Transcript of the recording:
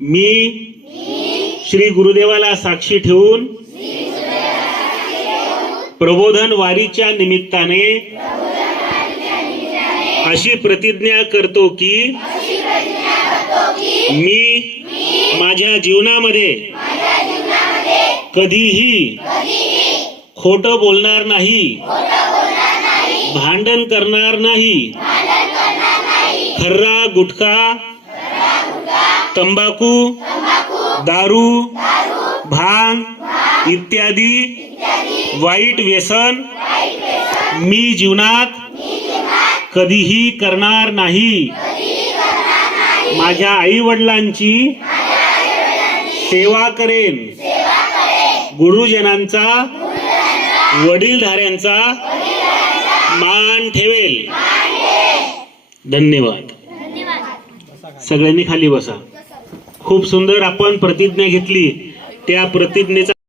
मी श्री गुरुदेवाला साक्षी ठेवून प्रबोधन वारीच्या निमित्ताने अशी प्रतिज्ञा करतो की मी माझ्या जीवनामध्ये कधीही खोट बोलणार नाही भांडण करणार नाही खर्रा गुटखा तंबाखू दारू भांग इत्यादी वाईट व्यसन मी जीवनात कधीही करणार नाही. माझ्या आई वडिलांची सेवा करेन. गुरुजनांचा वडीलधाऱ्यांचा मान ठेवेल. धन्यवाद. सगळ्यांनी खाली बसा. खूप सुंदर आपण प्रतिज्ञा घेतली. त्या प्रतिज्ञेचा